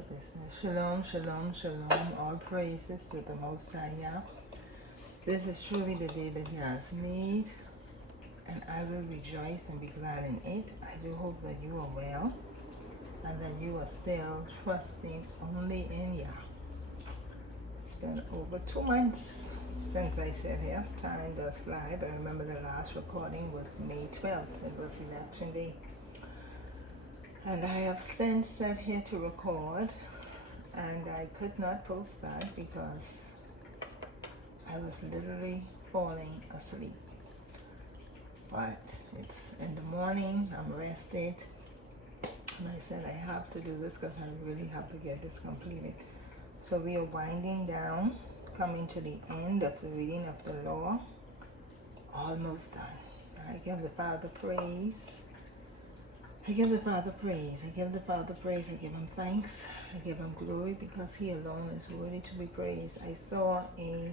with this now. Shalom, shalom, shalom. All praises to the Most High Yah. This is truly the day that He has made, and I will rejoice and be glad in it. I do hope that you are well and that you are still trusting only in Yah. It's been over 2 months since I said here. Time does fly, but I remember the last recording was May 12th. It was election day. And I have since sat here to record, and I could not post that because I was literally falling asleep. But it's in the morning, I'm rested, and I said I have to do this because I really have to get this completed. So we are winding down, coming to the end of the reading of the law. Almost done. And I give the Father praise. I give the Father praise. I give the Father praise. I give Him thanks. I give Him glory because He alone is worthy to be praised. I saw a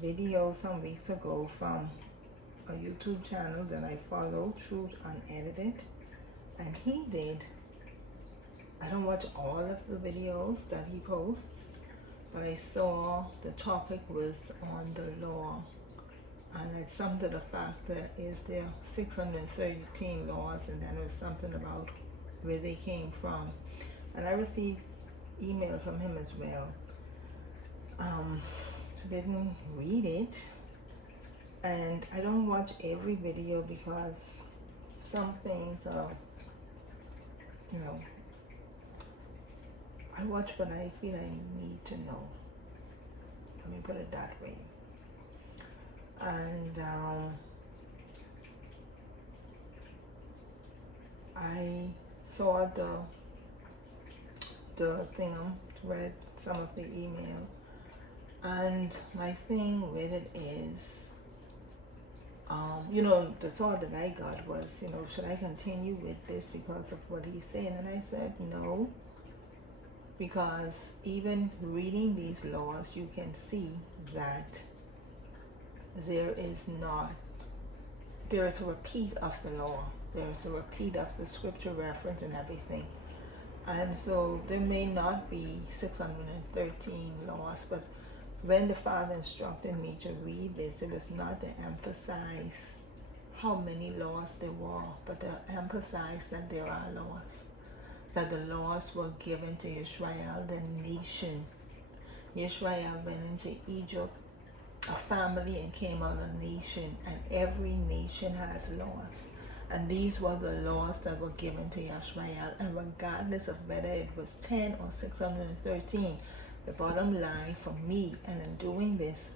video some weeks ago from a YouTube channel that I follow, Truth Unedited, and he did. I don't watch all of the videos that he posts, but I saw the topic was on the law. And it summed to the fact that there 613 laws, and then there was something about where they came from. And I received email from him as well. I didn't read it, and I don't watch every video because some things are, I watch what I feel I need to know. Let me put it that way. And I saw the thing, read some of the email, and my thing with it is, the thought that I got was, should I continue with this because of what he's saying? And I said no, because even reading these laws, you can see that there is a repeat of the law. There's a repeat of the scripture reference and everything. And so there may not be 613 laws, but when the Father instructed me to read this, it was not to emphasize how many laws there were, but to emphasize that there are laws. That the laws were given to Israel, the nation. Israel went into Egypt, a family, and came out a nation, and every nation has laws. And these were the laws that were given to Israel, and regardless of whether it was 10 or 613, the bottom line for me, and in doing this,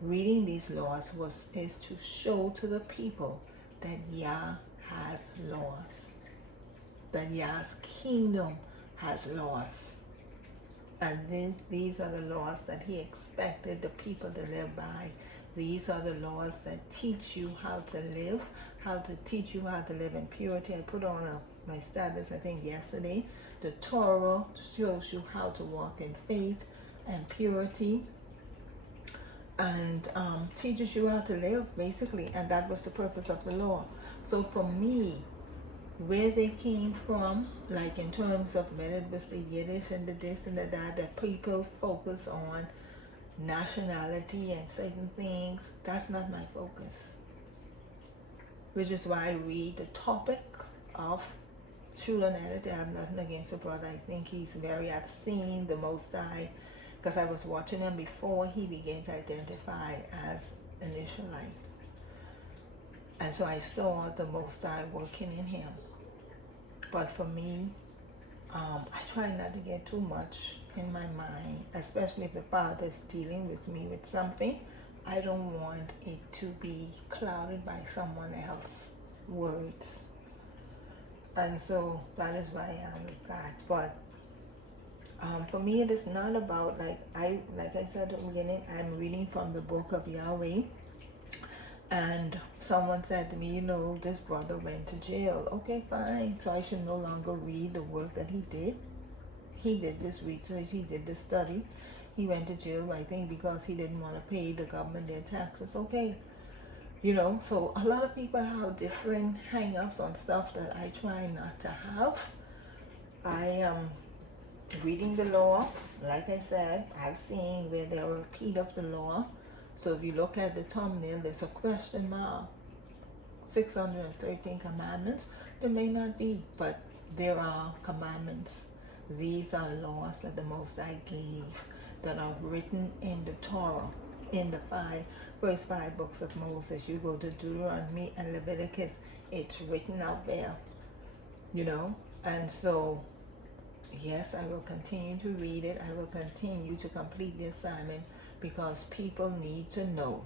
reading these laws, is to show to the people that Yah has laws, that Yah's kingdom has laws. And these are the laws that He expected the people to live by. These are the laws that teach you how to live, teach you how to live in purity. I put on my status, I think yesterday, the Torah shows you how to walk in faith and purity, and teaches you how to live, basically. And that was the purpose of the law. So for me, where they came from, like in terms of whether it was the Yiddish and the this and the that people focus on nationality and certain things, that's not my focus. Which is why I read the topic of Truth Unedited. I have nothing against the brother. I think I've seen the Most High, because I was watching him before he began to identify as an Israelite. And so I saw the Most High working in him. But for me, I try not to get too much in my mind, especially if the Father is dealing with me with something. I don't want it to be clouded by someone else's words. And so that is why I am with that. But for me, it is not about, like I said at the beginning, I'm reading from the book of Yahweh. And someone said to me, this brother went to jail. Okay, fine. So I should no longer read the work that he did. He did this research. He did this study. He went to jail, I think, because he didn't want to pay the government their taxes. Okay. So a lot of people have different hang-ups on stuff that I try not to have. I reading the law, like I said, I've seen where there are repeat of the law. So if you look at the thumbnail, there's a question mark. 613 commandments. There may not be, but there are commandments. These are laws that the Most High gave that are written in the Torah, in the first five books of Moses. You go to Deuteronomy and Leviticus, it's written out there, you know. And so, yes, I will continue to read it. I will continue to complete the assignment because people need to know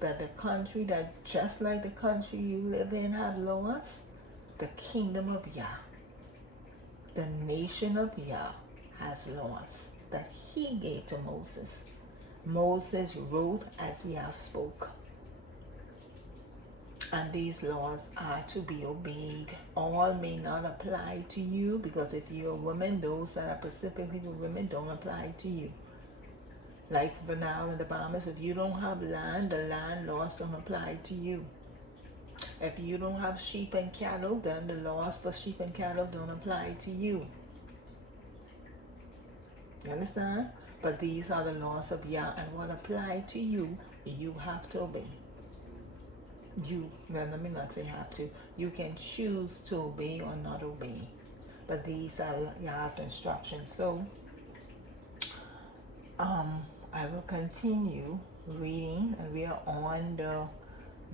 that the country that, just like the country you live in have laws, the kingdom of YAH, the nation of YAH, has laws that he gave to Moses. Moses wrote as YAH spoke. And these laws are to be obeyed. All may not apply to you, because if you're a woman, those that are specifically for women don't apply to you. Like for now in the Bahamas, if you don't have land, the land laws don't apply to you. If you don't have sheep and cattle, then the laws for sheep and cattle don't apply to you. You understand? But these are the laws of YAH, and what apply to you, you have to obey. Well, let me not say have to. You can choose to obey or not obey. But these are YAH's instructions. So, I will continue reading, and we are on the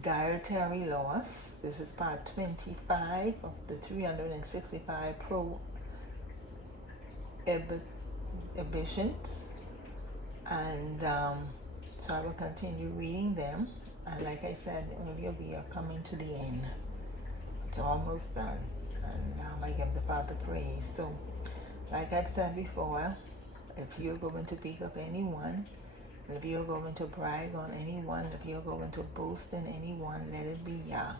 dietary laws. This is part 25 of the 365 prohibitions, and so I will continue reading them. And like I said earlier, we are coming to the end. It's almost done, and I give the Father praise. So, like I've said before, if you're going to pick up anyone, if you're going to brag on anyone, if you're going to boast in anyone, let it be YAH,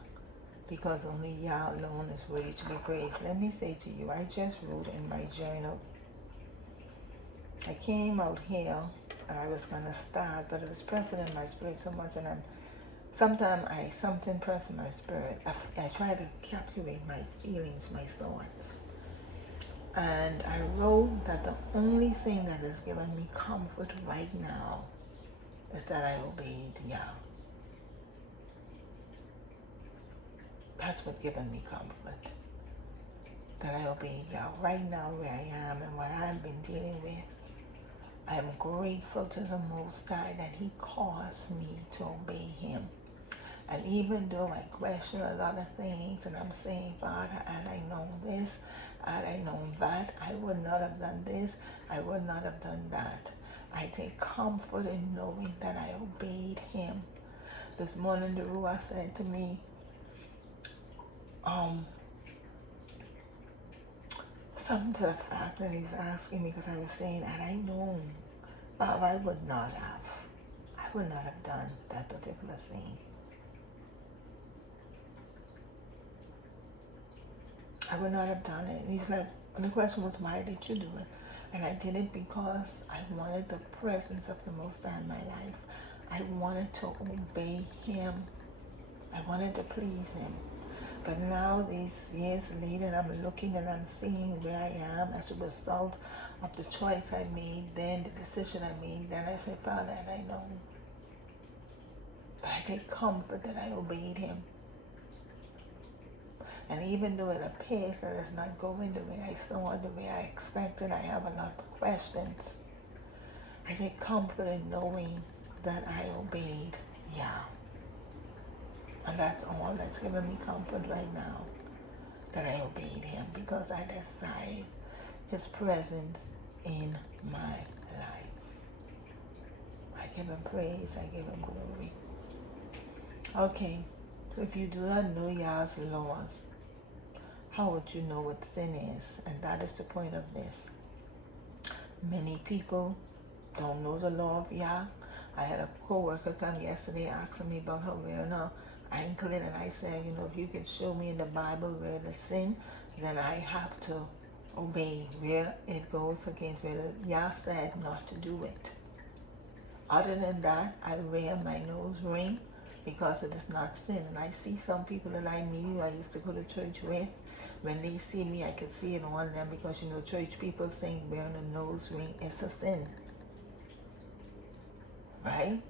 because only YAH alone is worthy to be praised. Let me say to you, I just wrote in my journal. I came out here and I was going to start, but it was pressing in my spirit so much, and something pressed in my spirit. I try to calculate my feelings, my thoughts. And I wrote that the only thing that has given me comfort right now is that I obeyed YAH. That's what given me comfort. That I obeyed YAH. Right now where I am and what I've been dealing with, I am grateful to the Most High that he caused me to obey him. And even though I question a lot of things, and I'm saying, Father, had I known this, had I known that, I would not have done this, I would not have done that. I take comfort in knowing that I obeyed him. This morning the Ruach said to me, something to the fact that he's asking me, because I was saying, had I known, Father, I would not have done that particular thing. I would not have done it. And he's like, and the question was, why did you do it? And I did it because I wanted the presence of the Most High in my life. I wanted to obey him. I wanted to please him. But now, these years later, I'm looking and I'm seeing where I am as a result of the choice I made then, the decision I made then. I said, Father, had I known. But I take comfort that I obeyed him. And even though it appears that it's not going the way I saw, the way I expected, I have a lot of questions. I take comfort in knowing that I obeyed YAH. And that's all that's given me comfort right now, that I obeyed him, because I desire his presence in my life. I give him praise, I give him glory. Okay, so if you do not know YAH's laws, how would you know what sin is? And that is the point of this. Many people don't know the law of YAH. I had a co-worker come yesterday asking me about her wearing her anklet, and I said, if you could show me in the Bible where the sin, then I have to obey where it goes against where YAH said not to do it. Other than that, I wear my nose ring because it is not sin. And I see some people that I knew, I used to go to church with, when they see me, I can see it on them, because you know, church people think wearing a nose ring is a sin, right?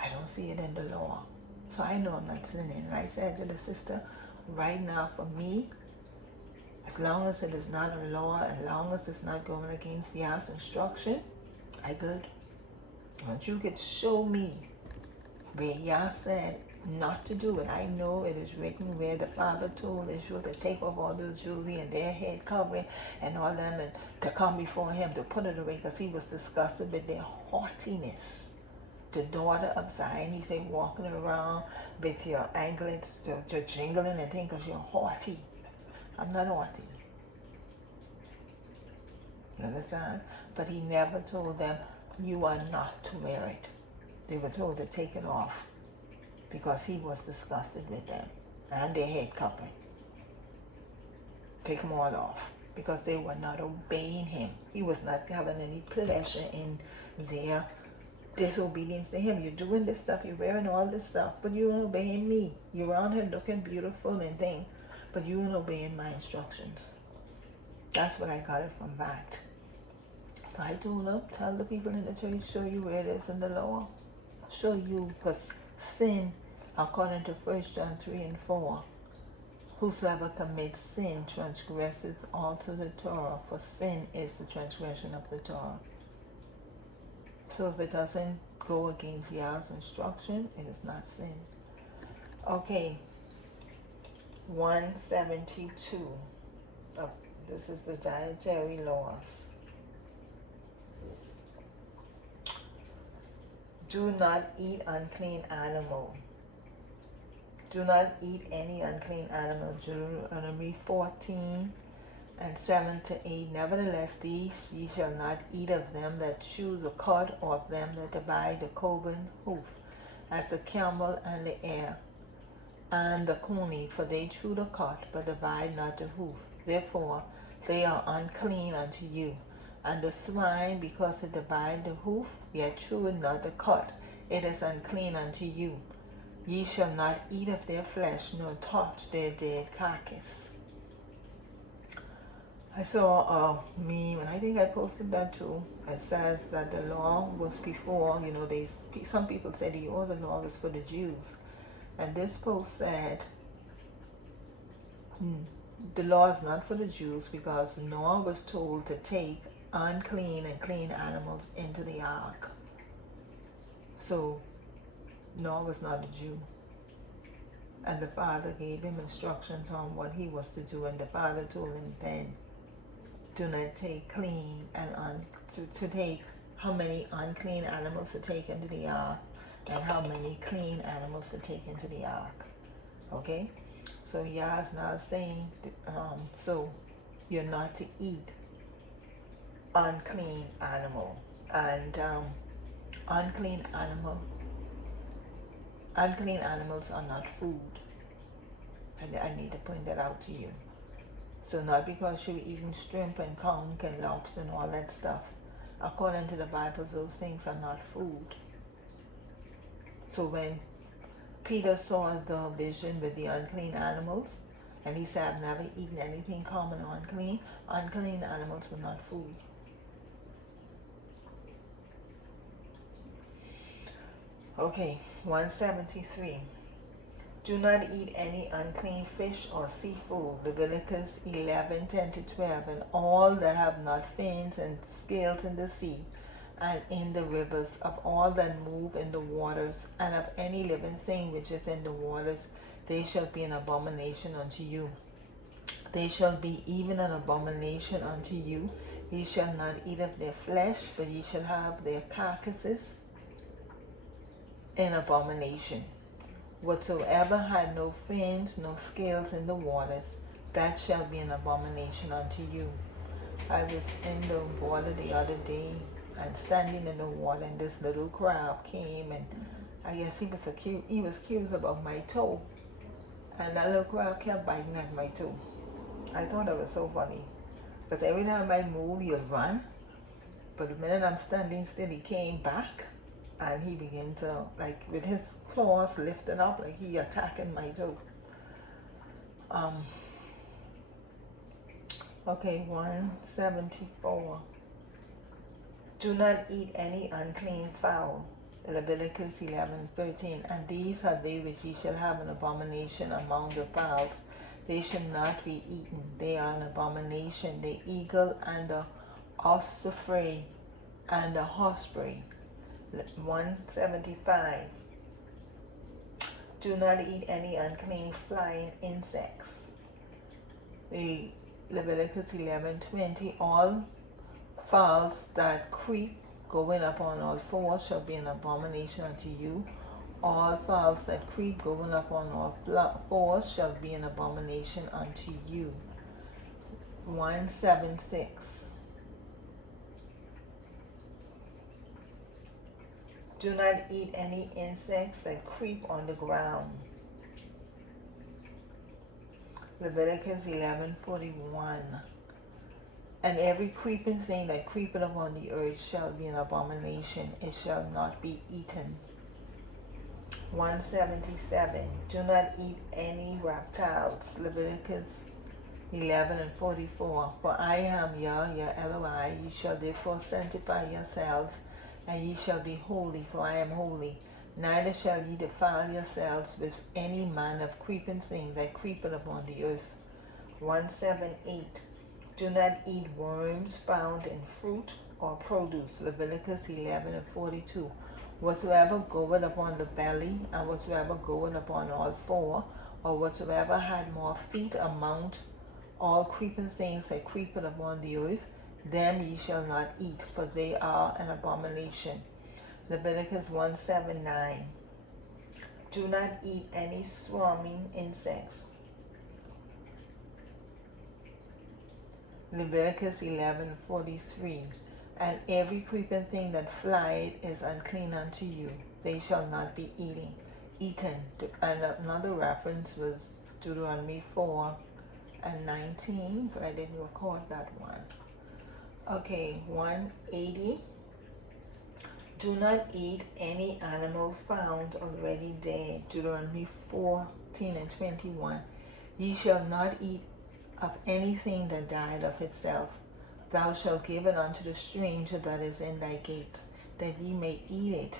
I don't see it in the law. So I know I'm not sinning. And I said to the sister, right now for me, as long as it is not a law, as long as it's not going against YAH's instruction, I good. Once you could show me where YAH said not to do it, I know it is written where the Father told Israel to take off all the jewelry and their head covering and all them, and to come before him to put it away, because he was disgusted with their haughtiness. The daughter of Zion, he said, walking around with your anklets, you're jingling and things because you're haughty. I'm not haughty. You understand? But he never told them, you are not to wear it. They were told to take it off because he was disgusted with them and their head covering. Take them all off because they were not obeying him. He was not having any pleasure in their disobedience to him. You're doing this stuff, you're wearing all this stuff, but you ain't obeying me. You're around here looking beautiful and things, but you ain't obeying my instructions. That's what I got it from that. So I told them, tell the people in the church, show you where it is in the law. Show you, because sin, according to 1 John 3 and 4, whosoever commits sin transgresses also the Torah, for sin is the transgression of the Torah. So if it doesn't go against YAH's instruction, it is not sin. Okay, 172. This is the dietary laws. Do not eat unclean animal. Do not eat any unclean animal. Deuteronomy 14 and 7 to 8. Nevertheless, these ye shall not eat of them that chew the cud, or of them that divide the cloven hoof, as the camel and the air, and the coney, for they chew the cud, but divide not the hoof. Therefore they are unclean unto you. And the swine, because it divide the hoof, yet cheweth not the cud, it is unclean unto you. Ye shall not eat of their flesh, nor touch their dead carcass. I saw a meme, and I think I posted that too. It says that the law was before, you know, some people said the law was for the Jews. And this post said, the law is not for the Jews, because Noah was told to take unclean and clean animals into the ark. So Noah was not a Jew. And the Father gave him instructions on what he was to do, and the Father told him then, do not take clean and to take how many unclean animals to take into the ark, and how many clean animals to take into the ark. Okay? So YAH is now saying, so you're not to eat unclean animal. And unclean animals are not food. And I need to point that out to you. So not because you're eating shrimp and conch and lobster and all that stuff. According to the Bible, those things are not food. So when Peter saw the vision with the unclean animals, and he said, I've never eaten anything common or unclean, unclean animals were not food. Okay, 173. Do not eat any unclean fish or seafood, Leviticus 11, 10 to 12, and all that have not fins and scales in the sea, and in the rivers, of all that move in the waters, and of any living thing which is in the waters, they shall be an abomination unto you. They shall be even an abomination unto you. Ye shall not eat of their flesh, but ye shall have their carcasses in abomination. Whatsoever had no fins, no scales in the waters, that shall be an abomination unto you. I was in the water the other day, and standing in the water, and this little crab came, and I guess he was curious about my toe, and that little crab kept biting at my toe. I thought that was so funny, because every time I move, he'll run, but the minute I'm standing still, he came back, and he began to, like, with his claws lifted up, like he attacking my toe. Okay, 174. Do not eat any unclean fowl. Leviticus 11:13. And these are they which ye shall have an abomination among the fowls. They shall not be eaten. They are an abomination. The eagle and the osprey and the osprey. 175. Do not eat any unclean flying insects. Leviticus 11:20. All fowls that creep, going upon all fours, shall be an abomination unto you. All fowls that creep, going upon all fours, shall be an abomination unto you. 176. Do not eat any insects that creep on the ground. Leviticus 11:41. And every creeping thing that creepeth upon the earth shall be an abomination. It shall not be eaten. 177. Do not eat any reptiles. Leviticus 11:44. For I am YAH, your Elohai. Ye shall therefore sanctify yourselves, and ye shall be holy, for I am holy. Neither shall ye defile yourselves with any manner of creeping thing that creepeth upon the earth. 178. Do not eat worms found in fruit or produce. Leviticus 11:42. Whatsoever goeth upon the belly, and whatsoever goeth upon all four, or whatsoever had more feet among all creeping things that creepeth upon the earth, them ye shall not eat, for they are an abomination. Leviticus 179. Do not eat any swarming insects. Leviticus 11:43. And every creeping thing that flieth is unclean unto you. They shall not be eaten. And another reference was Deuteronomy 4:19, but I didn't record that one. Okay, 180. Do not eat any animal found already dead. Deuteronomy 14:21. Ye shall not eat of anything that died of itself. Thou shalt give it unto the stranger that is in thy gates, that ye may eat it,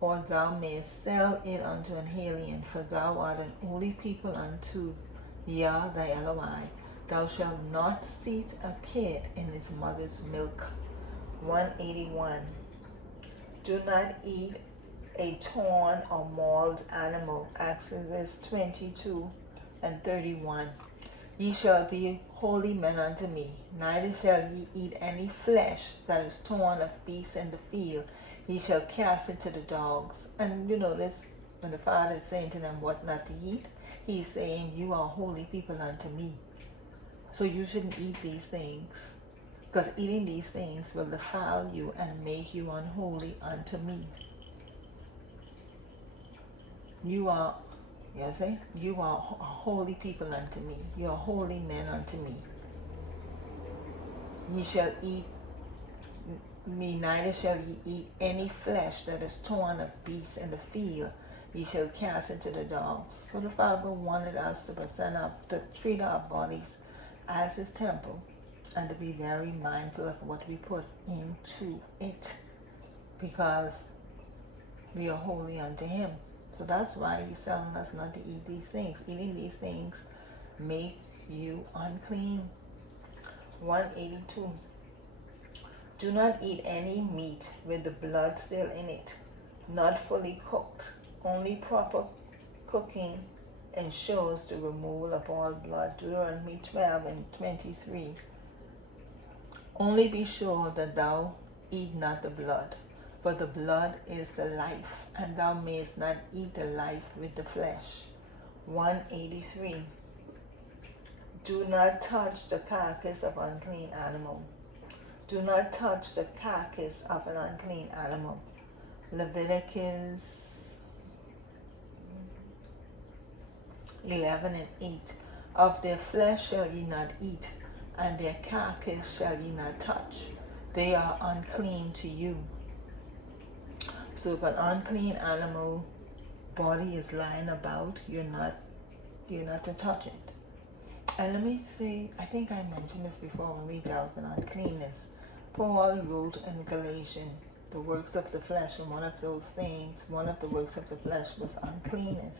or thou mayest sell it unto an alien, for thou art an holy people unto YAH thy Elohai. Thou shalt not seat a kid in his mother's milk. 181. Do not eat a torn or mauled animal. Exodus 22:31. Ye shall be holy men unto me, neither shall ye eat any flesh that is torn of beasts in the field. Ye shall cast it to the dogs. And you know this, when the Father is saying to them what not to eat, he's saying, you are holy people unto me. So you shouldn't eat these things, because eating these things will defile you and make you unholy unto me. You are holy people unto me. You are holy men unto me. Ye shall eat me, neither shall ye eat any flesh that is torn of beasts in the field. Ye shall cast it to the dogs. So the Father wanted us to treat our bodies as his temple, and to be very mindful of what we put into it, because we are holy unto him. So that's why he's telling us not to eat these things. Eating these things make you unclean. 182. Do not eat any meat with the blood still in it, not fully cooked. Only proper cooking ensures the removal of all blood. Deuteronomy 12:23. Only be sure that thou eat not the blood, for the blood is the life, and thou mayest not eat the life with the flesh. 183. Do not touch the carcass of unclean animal. Do not touch the carcass of an unclean animal. Leviticus 11:8. Of their flesh shall ye not eat, and their carcass shall ye not touch. They are unclean to you. So if an unclean animal body is lying about, you're not to touch it. And let me see, I think I mentioned this before when we dealt with uncleanness. Paul wrote in Galatians, the works of the flesh, and one of those things, one of the works of the flesh was uncleanness.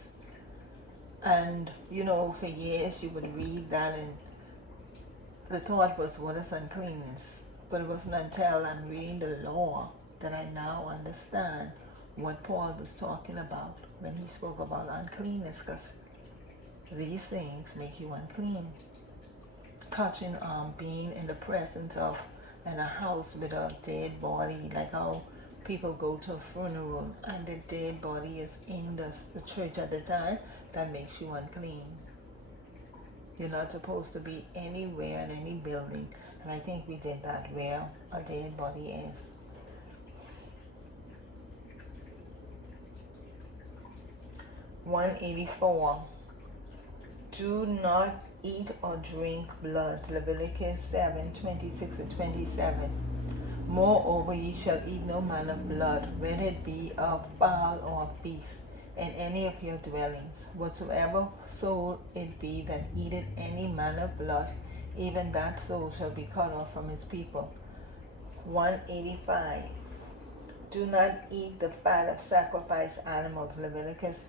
And, for years you would read that and the thought was, what is uncleanness? But it wasn't until I'm reading the law that I now understand what Paul was talking about when he spoke about uncleanness, because these things make you unclean. Touching, being in the presence of, in a house with a dead body, like how people go to a funeral and the dead body is in the church at the time, that makes you unclean. You're not supposed to be anywhere in any building, and I think we did that where a dead body is. $184. Do not eat or drink blood. Leviticus 7:26-27. Moreover, ye shall eat no manner of blood, whether it be of fowl or of beast, in any of your dwellings. Whatsoever soul it be that eateth any manner of blood, even that soul shall be cut off from his people. 185. Do not eat the fat of sacrificed animals. Leviticus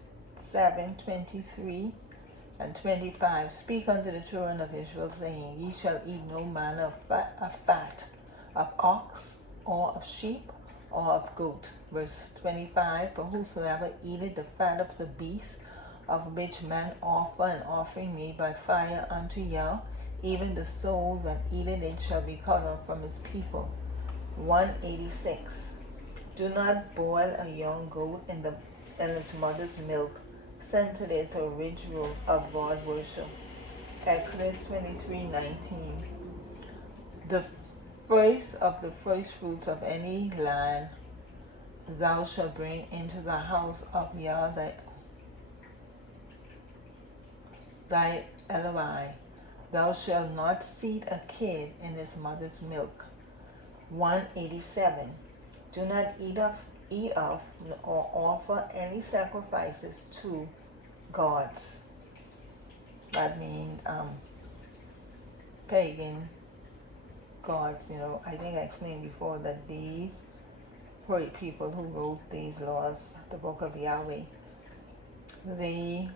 7:23 and 25. Speak unto the children of Israel, saying, Ye shall eat no manner of fat of ox, or of sheep, or of goat. Verse 25. For whosoever eateth the fat of the beast, of which men offer an offering made by fire unto YAH, even the soul that eateth it shall be cut off from his people. 186. Do not boil a young goat in its mother's milk, since it is a ritual of God worship. Exodus 23:19. The first of the first fruits of any land thou shalt bring into the house of YAH thy Elohai. Thou shalt not seethe a kid in his mother's milk. 187. Do not eat of or offer any sacrifices to gods. That means pagan gods. I think I explained before that these people who wrote these laws, the book of Yahweh, they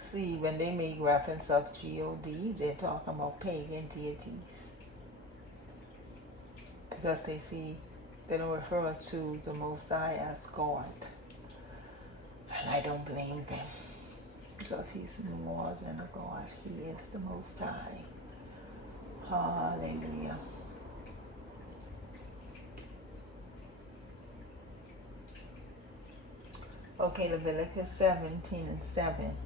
see when they make reference of God, they're talking about pagan deities, because they see they don't refer to the Most High as God. And I don't blame them, because he's more than a God. He is the Most High. Hallelujah. Okay, Leviticus 17:7.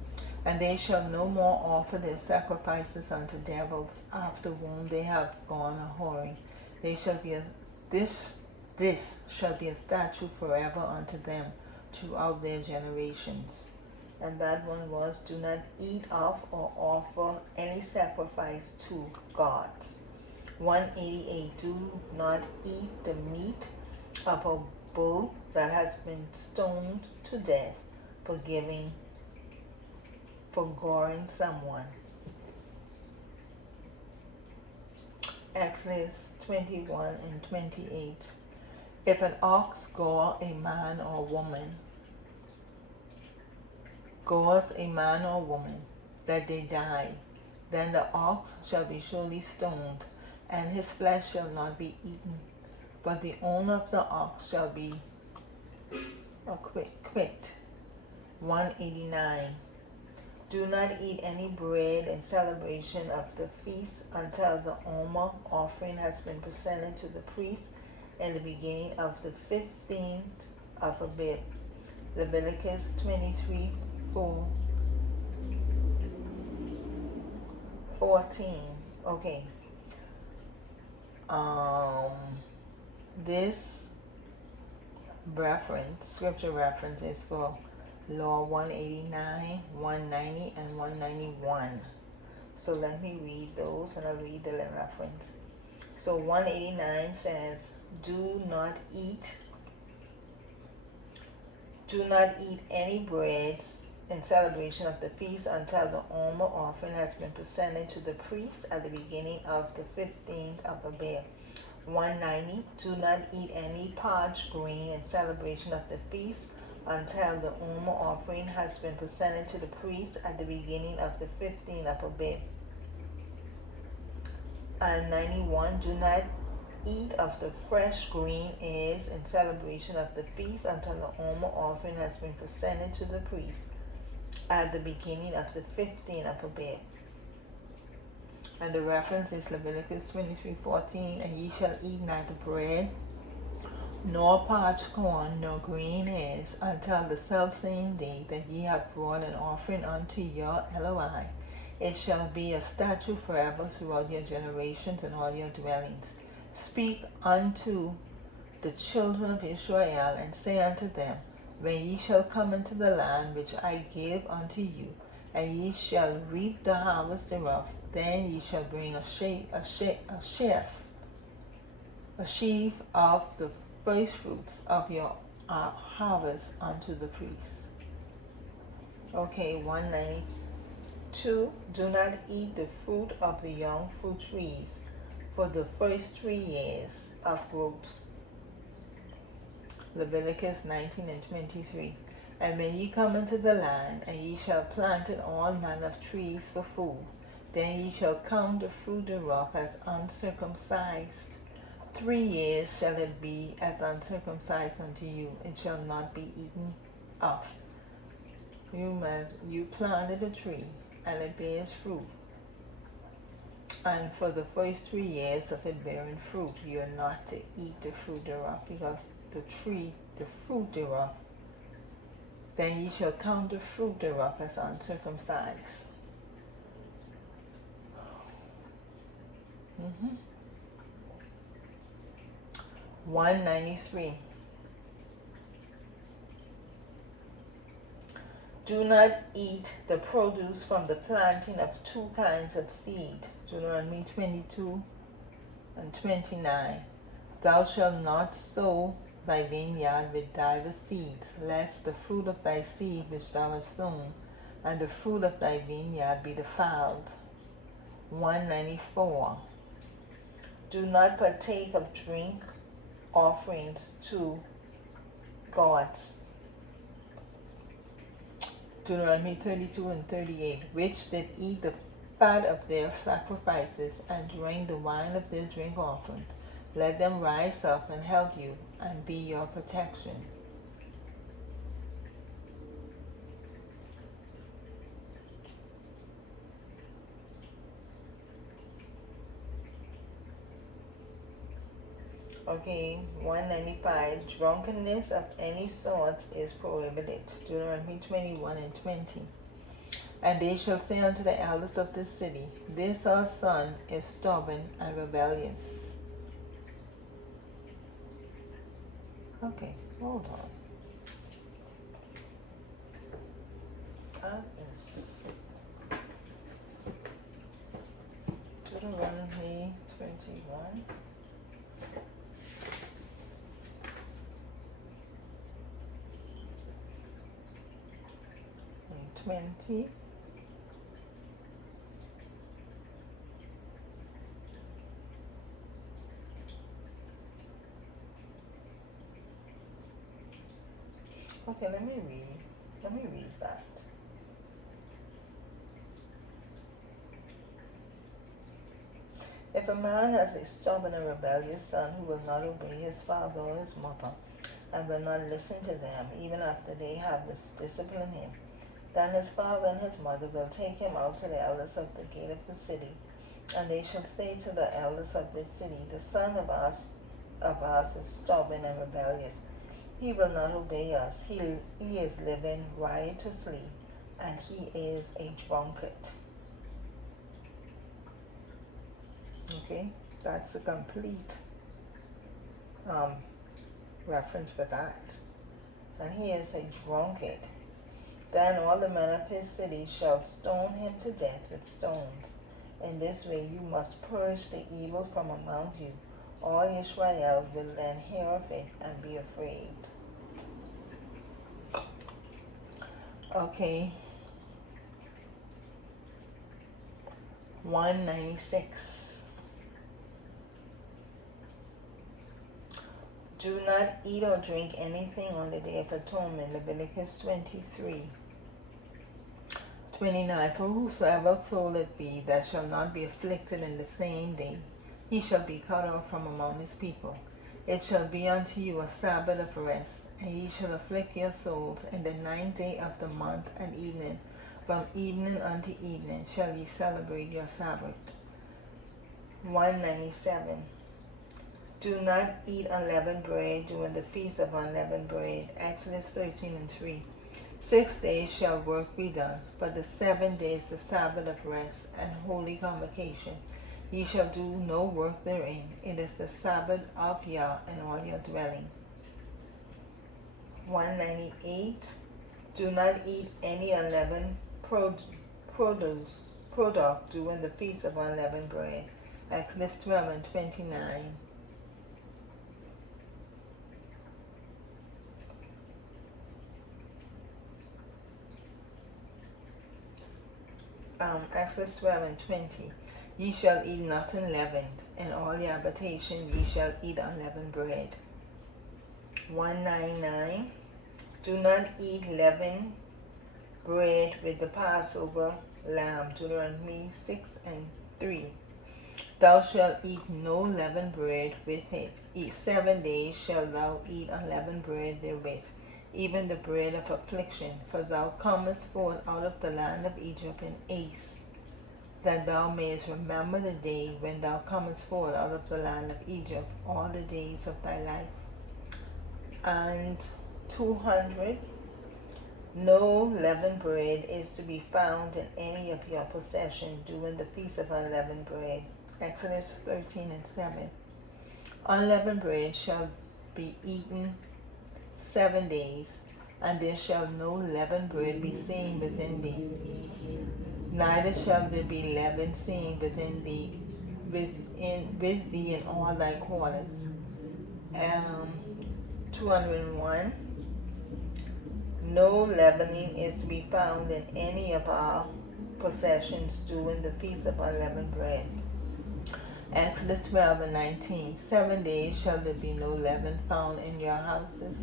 And they shall no more offer their sacrifices unto devils, after whom they have gone a whoring. They shall be this shall be a statute forever unto them throughout their generations. And that one was, do not eat of or offer any sacrifice to gods. 188. Do not eat the meat of a bull that has been stoned to death for goring someone. Exodus 21:28. If an ox gore a man or woman, that they die, then the ox shall be surely stoned, and his flesh shall not be eaten, but the owner of the ox shall be quit. 189. Do not eat any bread in celebration of the feast until the Omer offering has been presented to the priest in the beginning of the 15th of Abib. Leviticus 23:14. Okay. This scripture reference is for Law 189, 190, and 191. So let me read those, and I'll read the reference. So 189 says, do not eat any bread in celebration of the feast until the armor offering has been presented to the priest at the beginning of the 15th of Abib. 190. Do not eat any parched grain in celebration of the feast until the armor offering has been presented to the priest at the beginning of the 15th of Abib. And 91. Do not eat of the fresh green eggs in celebration of the feast until the armor offering has been presented to the priest at the beginning of the 15th of Abib. And the reference is Leviticus 23:14. And ye shall eat neither bread, nor parched corn, nor green eggs, until the selfsame day that ye have brought an offering unto your Eloi. It shall be a statute forever throughout your generations and all your dwellings. Speak unto the children of Israel, and say unto them, when ye shall come into the land which I give unto you, and ye shall reap the harvest thereof, then ye shall bring a sheaf of the first fruits of your harvest unto the priest. Okay, 192. Do not eat the fruit of the young fruit trees for the first 3 years of growth. Leviticus 19:23. And when ye come into the land, and ye shall plant in all manner of trees for food, then ye shall count the fruit thereof as uncircumcised. 3 years shall it be as uncircumcised unto you. It shall not be eaten of. You planted a tree, and it bears fruit. And for the first 3 years of it bearing fruit, you are not to eat the fruit thereof, because the fruit thereof, then ye shall count the fruit thereof as uncircumcised. 193. Do not eat the produce from the planting of 2 kinds of seed. Deuteronomy 22 and 29. Thou shalt not sow thy vineyard with divers seeds, lest the fruit of thy seed which thou hast sown, and the fruit of thy vineyard be defiled. 194. Do not partake of drink offerings to gods. Deuteronomy 32 and 38. Which did eat the fat of their sacrifices and drink the wine of their drink offerings. Let them rise up and help you and be your protection. Okay, 195. Drunkenness of any sort is prohibited. Deuteronomy 21 and 20. And they shall say unto the elders of this city, this our son is stubborn and rebellious. Okay, hold on. Deuteronomy 21. And 20. Okay, let me read that. If a man has a stubborn and rebellious son who will not obey his father or his mother, and will not listen to them, even after they have disciplined him, then his father and his mother will take him out to the elders of the gate of the city, and they shall say to the elders of this city, the son of ours is stubborn and rebellious. He will not obey us. He is living riotously, and he is a drunkard. Okay, that's a complete reference for that. And he is a drunkard. Then all the men of his city shall stone him to death with stones. In this way you must purge the evil from among you. All Israel will then hear of it and be afraid. Okay. 196. Do not eat or drink anything on the Day of Atonement. Leviticus 23:29. For whosoever soul it be that shall not be afflicted in the same day, he shall be cut off from among his people. It shall be unto you a Sabbath of rest, and ye shall afflict your souls in the 9th day of the month at evening. From evening unto evening shall ye celebrate your Sabbath. 197. Do not eat unleavened bread during the feast of unleavened bread. Exodus 13:3. 6 days shall work be done, but the 7th day is the Sabbath of rest and holy convocation. Ye shall do no work therein. It is the Sabbath of YAH in all your dwelling. 198. Do not eat any unleavened product during the feast of unleavened bread. Exodus 12:29. Exodus 12:20. Ye shall eat nothing leavened. In all your habitation ye shall eat unleavened bread. 199. Do not eat leavened bread with the Passover lamb. Deuteronomy 6:3. Thou shalt eat no leavened bread with it. 7 days shalt thou eat unleavened bread therewith, even the bread of affliction. For thou comest forth out of the land of Egypt in haste, that thou mayest remember the day when thou comest forth out of the land of Egypt, all the days of thy life. And 200. No leavened bread is to be found in any of your possessions during the feast of unleavened bread. Exodus 13:7. Unleavened bread shall be eaten 7 days, and there shall no leavened bread be seen within thee. Neither shall there be leaven seen within thee, with thee in all thy quarters. 201. No leavening is to be found in any of our possessions during the feast of unleavened bread. Exodus 12:19. 7 days shall there be no leaven found in your houses.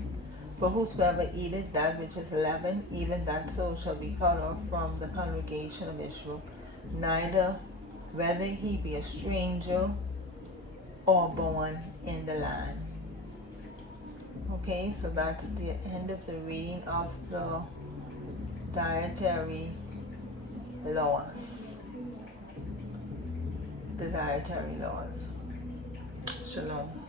For whosoever eateth that which is leavened, even that soul shall be cut off from the congregation of Israel, neither whether he be a stranger or born in the land. Okay, so that's the end of the reading of the dietary laws. The dietary laws. Shalom.